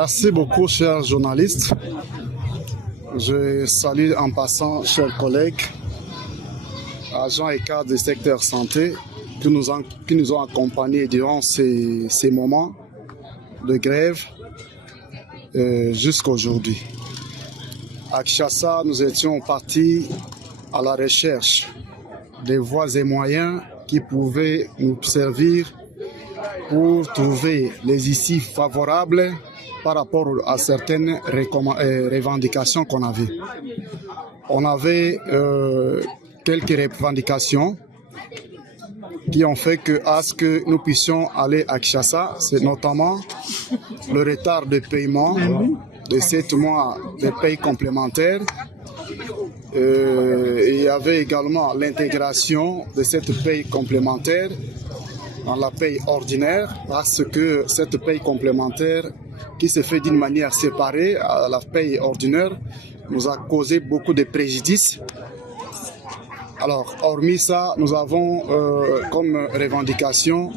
Merci beaucoup, chers journalistes. Je salue en passant, chers collègues, agents et cadres du secteur santé qui nous ont accompagnés durant ces moments de grève jusqu'à aujourd'hui. À Kinshasa, nous étions partis à la recherche des voies et moyens qui pouvaient nous servir pour trouver les issues favorables par rapport à certaines revendications qu'on avait. On avait quelques revendications qui ont fait à ce que nous puissions aller à Kinshasa, c'est notamment le retard de paiement de 7 mois de paye complémentaire. Il y avait également l'intégration de cette paye complémentaire dans la paye ordinaire, parce que cette paye complémentaire qui se fait d'une manière séparée à la paye ordinaire nous a causé beaucoup de préjudices. Alors, hormis ça, nous avons comme revendication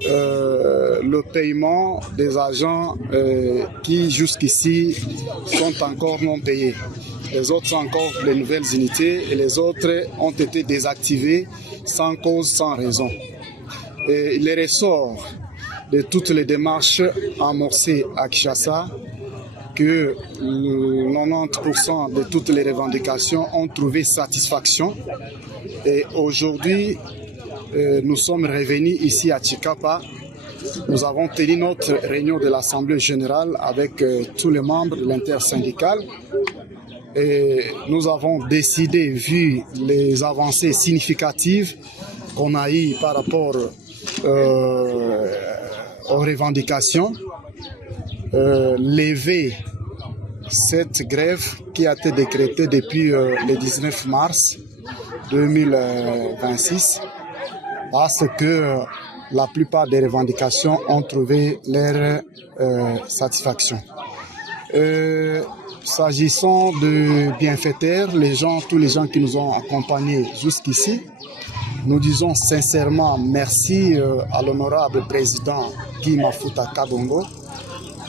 le paiement des agents qui jusqu'ici sont encore non payés. Les autres sont encore les nouvelles unités et les autres ont été désactivés sans cause, sans raison. Et il ressort de toutes les démarches amorcées à Kinshasa que 90% de toutes les revendications ont trouvé satisfaction. Et aujourd'hui, nous sommes revenus ici à Tshikapa. Nous avons tenu notre réunion de l'Assemblée générale avec tous les membres de l'intersyndicale. Et nous avons décidé, vu les avancées significatives qu'on a eues par rapport aux revendications, lever cette grève qui a été décrétée depuis le 19 mars 2026 parce que la plupart des revendications ont trouvé leur satisfaction. S'agissant de bienfaiteurs, tous les gens qui nous ont accompagnés jusqu'ici, nous disons sincèrement merci à l'honorable président Guy Mafuta Kadongo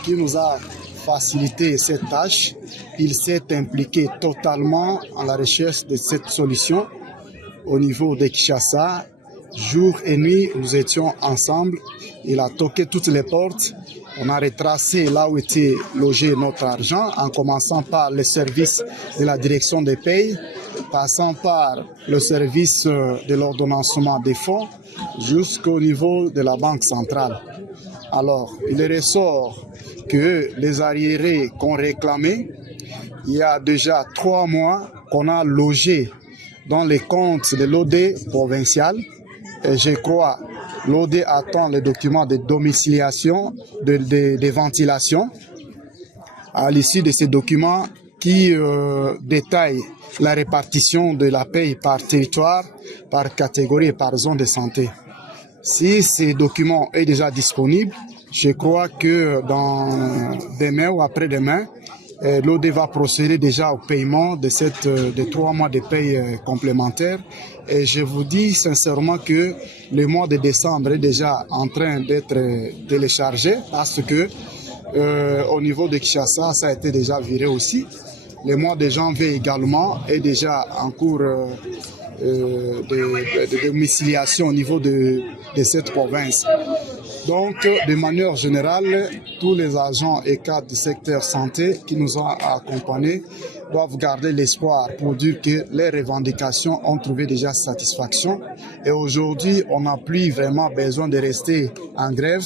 qui nous a facilité cette tâche. Il s'est impliqué totalement à la recherche de cette solution au niveau de Kinshasa. Jour et nuit, nous étions ensemble. Il a toqué toutes les portes. On a retracé là où était logé notre argent, en commençant par le service de la direction des payes, passant par le service de l'ordonnancement des fonds, jusqu'au niveau de la Banque centrale. Alors, il ressort que les arriérés qu'on réclamait, il y a déjà 3 mois qu'on a logé dans les comptes de l'OD provincial. Et je crois l'OD attend les documents de domiciliation, de ventilation. À l'issue de ces documents qui détaillent la répartition de la paye par territoire, par catégorie et par zone de santé. Si ces documents sont déjà disponibles, je crois que dans demain ou après-demain, l'OD va procéder déjà au paiement de 3 mois de paye complémentaire. Et je vous dis sincèrement que le mois de décembre est déjà en train d'être téléchargé parce que au niveau de Kinshasa, ça a été déjà viré aussi. Le mois de janvier également est déjà en cours de domiciliation au niveau de cette province. Donc, de manière générale, tous les agents et cadres du secteur santé qui nous ont accompagnés doivent garder l'espoir pour dire que les revendications ont trouvé déjà satisfaction. Et aujourd'hui, on n'a plus vraiment besoin de rester en grève.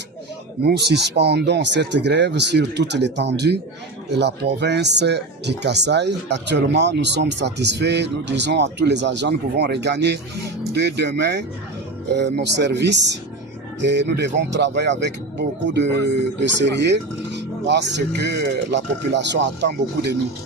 Nous suspendons cette grève sur toute l'étendue de la province du Kasaï. Actuellement, nous sommes satisfaits. Nous disons à tous les agents, nous pouvons regagner dès demain nos services. Et nous devons travailler avec beaucoup de sérieux parce que la population attend beaucoup de nous.